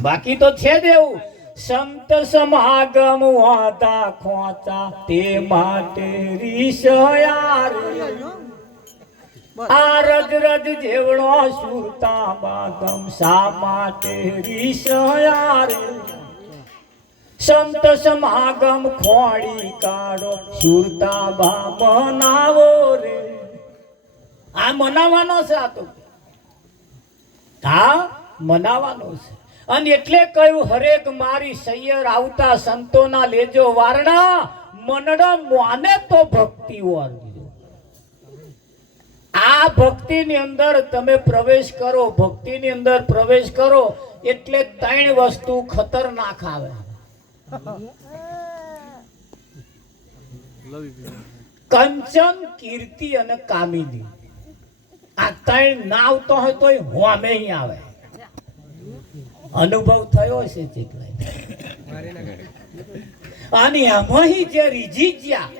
બાકી તો છે જ એવું. સંત સમાગમ વાતા ખોતા તે માટે રીસયાર આ રજ રજ જેવડો સુરતા બાગમ શા માટે રીસયાર સંત સમાગમ ખોડી કાઢો સુરતા બા બનાવો રે. આ મનાવાનો છે, આ તો હા મનાવાનો છે. અને એટલે કહ્યું હરેક મારી સૈયર આવતા સંતોના લેજો વારણા મનડા મોને તો ભક્તિ વારજો. આ ભક્તિની અંદર તમે પ્રવેશ કરો, ભક્તિની અંદર પ્રવેશ કરો એટલે 3 વસ્તુ ખતરનાક આવે. કંચન, કીર્તિ અને કામિની. આ 3 ના આવતો હોય તો હોમે અહીં આવે. અનુભવ થયો છે અને આમાં જે રીજી ગયા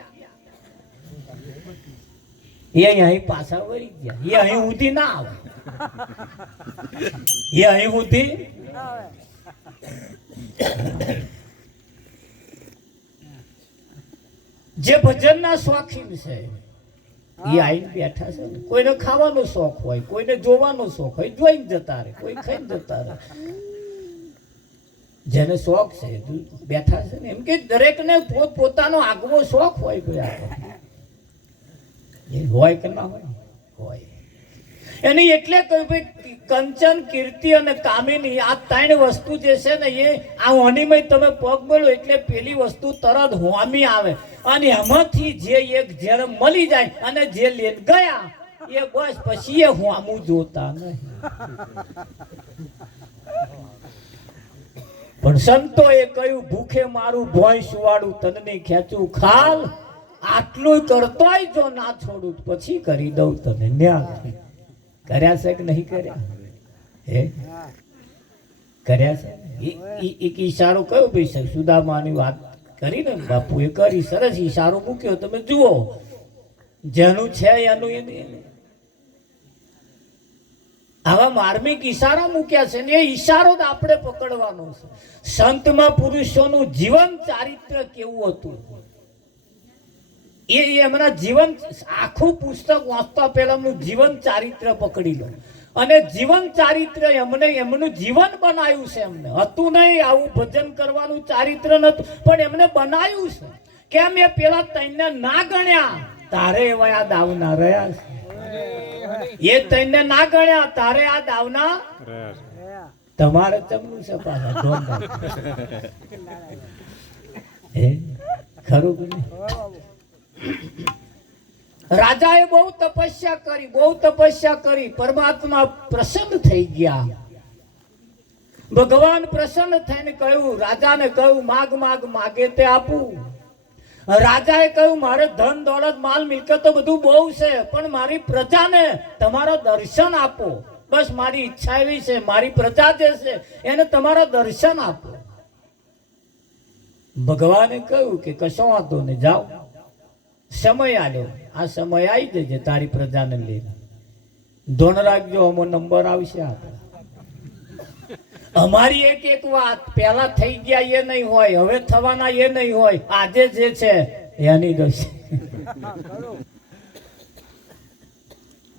એ અહીં પાછા વળી ગયા. એ અહીં સુધી ના આવે, એ અહીં સુધી જે ભજનના શોખીન છે એ આઈને બેઠા છે. કોઈને ખાવાનો શોખ હોય, કોઈને જોવાનો શોખ હોય, જોઈને જતા રહે, કોઈ ખાઈને જતા રહે. જેને શોખ છે બેઠા છે ને, એમ કે દરેકને પોતાનો આગવો શોખ હોય. કોઈ હોય કે ના હોય? હોય. એની એટલે કહ્યું ભાઈ કંચન, કીર્તિ અને કામિની આ 3 વસ્તુ જે છે ને એ આ હોનીમાં તમે પગ બોલો એટલે પેલી વસ્તુ તરત હોમી આવે. અને એમાંથી જે એક જ્યારે મળી જાય અને જે લઈને ગયા એ બસ પછી એ હોમું જોતા નહીં. પણ સંતોએ કહ્યું ભૂખે મારું ભોંય સુવાડું તનને ખેંચું ખાલ. આટલું કરતોય જો ના છોડું પછી કરી દઉં તને ન્યાલ. કર્યા છે કે નહીં કર્યા? હે કર્યા છે. એક ઈશારો કયો ભાઈ સુદામાની વાત કરી ને બાપુએ કરી, સરસ ઈશારો મૂક્યો. તમે જુઓ જેનું છે એનું આવા માર્મિક ઈશારા મૂક્યા છે ને એ ઈશારો જ આપણે પકડવાનો છે. સંતમાં પુરુષોનું જીવન ચારિત્ર કેવું હતું એ એમના જીવન આખું પુસ્તક વાંચતા પહેલા એમનું જીવન ચારિત્ર પકડી લો. અને જીવન ચારિત્ર એમનું જીવન બનાવ્યું છે. એમને હતું નહીં આવું ભજન કરવાનું ચારિત્ર નતું, પણ એમને બનાવ્યું છે. કેમ? એ પેલા 3ને ના ગણ્યા તારે એવા આ દાવના રહ્યા છે. એ 3ને ના ગણ્યા તારે આ દાવના તમારે ચમનું છે પાછા. ખરું કે નહીં? રાજાએ બહુ તપસ્યા કરી, પરમાત્મા પ્રસન્ન થઈ ગયા. ભગવાન પ્રસન્ન થઈને કહ્યું, રાજાને કહ્યું માગ માગે તે આપું. રાજાએ કહ્યું મારે ધન દોલત માલ મિલકત તો બધું બહુ છે, પણ મારી પ્રજાને તમારા દર્શન આપો. બસ મારી ઈચ્છા એવી છે, મારી પ્રજા જે છે એને તમારા દર્શન આપો. ભગવાને કહ્યું કે કશો વાંધો નહીં, જાઓ સમય આવ્યો, આ સમય આવી જજે તારી પ્રજાને લઈને. ધોન રાખજો, અમો નંબર આવશે આપણા. અમારી એક વાત પહેલા થઈ ગયા એ નહીં હોય, હવે થવાના એ નહીં હોય, આજે જે છે એની દોષ.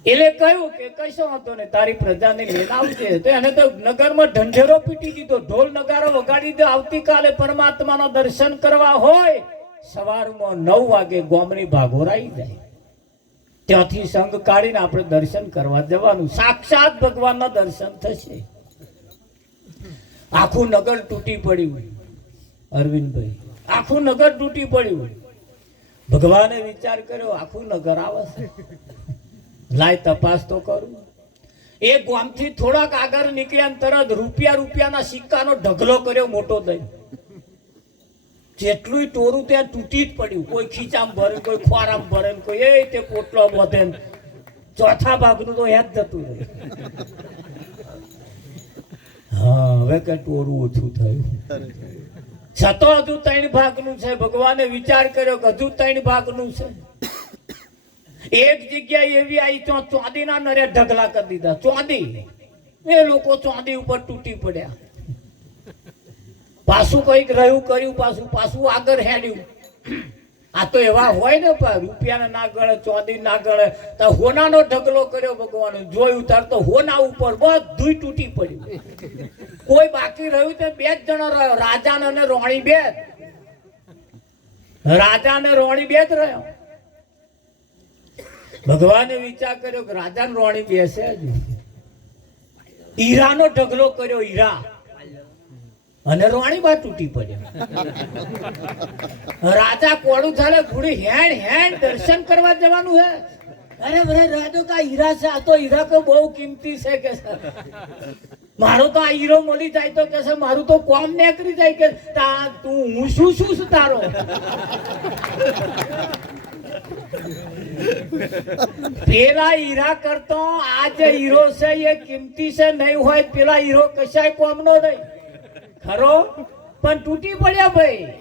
એટલે કહ્યું કે કશો વાંધો નહીં તારી પ્રજાને લઈને આવજે. તો એને તો નગરમાં ઢંઢેરો પીટી દીધો, ઢોલ નગારો વગાડી દીધો. આવતીકાલે પરમાત્માના દર્શન કરવા હોય સવારમાં 9 વાગે ગોમની ભાગોરાઈ જાય, ત્યાંથી સંઘ કાઢીને આપણે દર્શન કરવા જવાનું. સાક્ષાત ભગવાનના દર્શન થશે. આખું નગર તૂટી પડ્યું અરવિંદભાઈ, આખું નગર તૂટી પડ્યું. ભગવાને વિચાર કર્યો આખું નગર આવે છે, લાય તપાસ તો કરું. એ ગામથી થોડાક આગળ નીકળ્યા તરત રૂપિયાના સિક્કાનો ઢગલો કર્યો મોટો દઈ. જેટલું ટોરું ત્યાં તૂટી જ પડ્યું. કોઈ ખીચામ ભરે, કોઈ ખોરામ ભરે, કોઈ એ તે પોટલો વધે. ચોથા ભાગનું તો યાદ જતું રહ્યું. હા, હવે કઈ ટોરું ઓછું થયું. છતાં હજુ 3 ભાગનું છે. ભગવાને વિચાર કર્યો કે હજુ 3 ભાગનું છે. એક જગ્યા એવી આવી ચાંદીના નરે ઢગલા કરી દીધા. ચાંદી, એ લોકો ચાંદી ઉપર તૂટી પડ્યા. પાછું કંઈક રહ્યું કર્યું, પાછું આગળ હેડ્યું. આ તો એવા હોય ને રૂપિયાને ના ગણે, ચોદી ના ગણે, તો હોનાનો ઢગલો કર્યો ભગવાન. જોયું તાર તો હોના ઉપર બધું તૂટી પડ્યું. કોઈ બાકી રહ્યું તો 2 જ જણો રહ્યો, રાજા અને રોણી 2. રાજા ને રોણી 2 જ રહ્યો. ભગવાને વિચાર કર્યો કે રાજા ને રોણી બેસે જ. હીરાનો ઢગલો કર્યો, હીરા અને રોણી બા તૂટી પડ્યો. રાજા કોળું ચાલે ઘોડી હેણ દર્શન કરવા જવાનું હે. અરે બરે રાજો કા હીરા છે, આ તો હીરા તો બહુ કિંમતી છે કે મારો તો આ હીરો મળી જાય તો કે છે મારું તો કોમ નીકળી જાય કે તું હું શું છું તારો. પેલા હીરા કરતો આ જે હીરો છે એ કિંમતી છે, નહીં હોય પેલા હીરો કશાય કોમનો નહીં ખરો, પણ તૂટી પડ્યા ભાઈ.